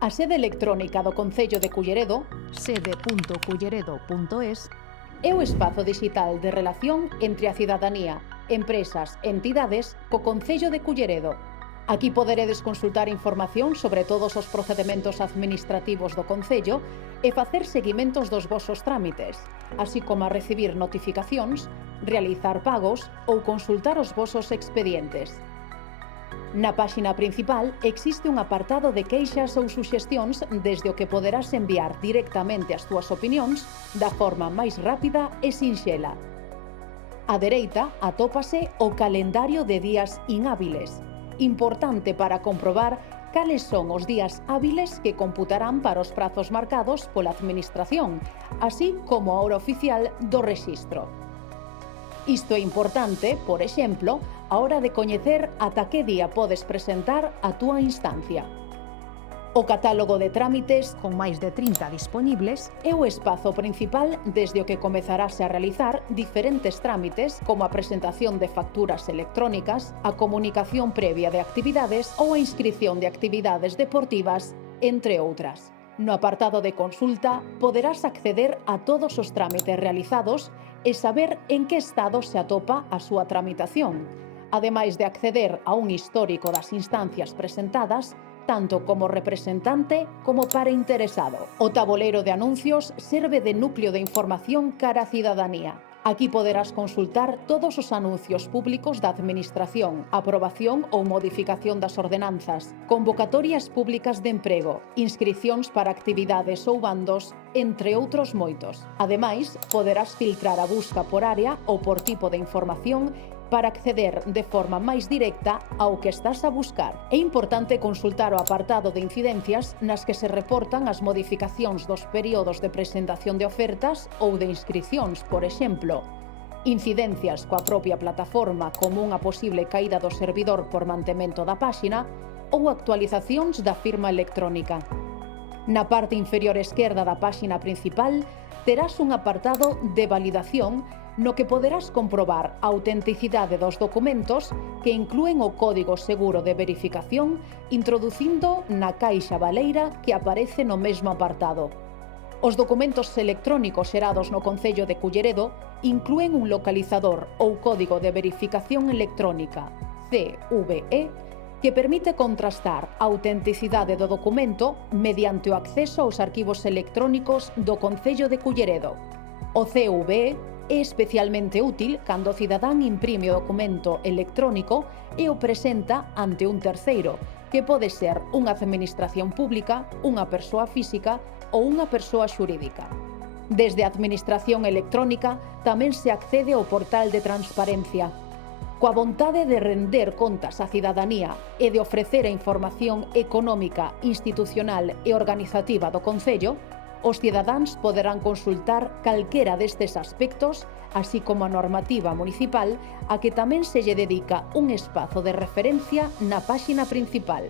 A sede electrónica do Concello de Culleredo sede.culleredo.es é o espazo digital de relación entre a cidadanía, empresas e entidades co Concello de Culleredo. Aquí poderedes consultar información sobre todos os procedementos administrativos do Concello e facer seguimentos dos vosos trámites, así como a recibir notificacións, realizar pagos ou consultar os vosos expedientes. Na páxina principal existe un apartado de queixas ou suxestións desde o que poderás enviar directamente as túas opinións da forma máis rápida e sinxela. Á dereita atópase o calendario de días inhábiles, importante para comprobar cales son os días hábiles que computarán para os prazos marcados pola Administración, así como a hora oficial do rexistro. Isto é importante, por exemplo, a hora de coñecer ata que día podes presentar a túa instancia. O catálogo de trámites con máis de 30 dispoñibles é o espazo principal desde o que comezarase a realizar diferentes trámites como a presentación de facturas electrónicas, a comunicación previa de actividades ou a inscrición de actividades deportivas, entre outras. No apartado de consulta poderás acceder a todos os trámites realizados e saber en que estado se atopa a súa tramitación, ademais de acceder a un histórico das instancias presentadas, tanto como representante como para interesado. O taboleiro de anuncios serve de núcleo de información cara á cidadanía. Aquí poderás consultar todos os anuncios públicos da Administración, aprobación ou modificación das ordenanzas, convocatorias públicas de emprego, inscricións para actividades ou bandos, entre outros moitos. Ademais, poderás filtrar a busca por área ou por tipo de información para acceder de forma máis directa ao que estás a buscar. É importante consultar o apartado de incidencias nas que se reportan as modificacións dos períodos de presentación de ofertas ou de inscricións, por exemplo. Incidencias coa propia plataforma como unha posible caída do servidor por mantemento da páxina ou actualizacións da firma electrónica. Na parte inferior esquerda da páxina principal terás un apartado de validación no que poderás comprobar a autenticidade dos documentos que inclúen o código seguro de verificación introducindo na caixa baleira que aparece no mesmo apartado. Os documentos electrónicos xerados no Concello de Culleredo inclúen un localizador ou código de verificación electrónica, CVE, que permite contrastar a autenticidade do documento mediante o acceso aos arquivos electrónicos do Concello de Culleredo. O CVE é especialmente útil cando o cidadán imprime o documento electrónico e o presenta ante un terceiro, que pode ser unha administración pública, unha persoa física ou unha persoa xurídica. Desde a administración electrónica tamén se accede ao portal de transparencia. Coa vontade de render contas á cidadanía e de ofrecer a información económica, institucional e organizativa do Concello, os cidadáns poderán consultar calquera destes aspectos, así como a normativa municipal, a que tamén se lle dedica un espazo de referencia na páxina principal.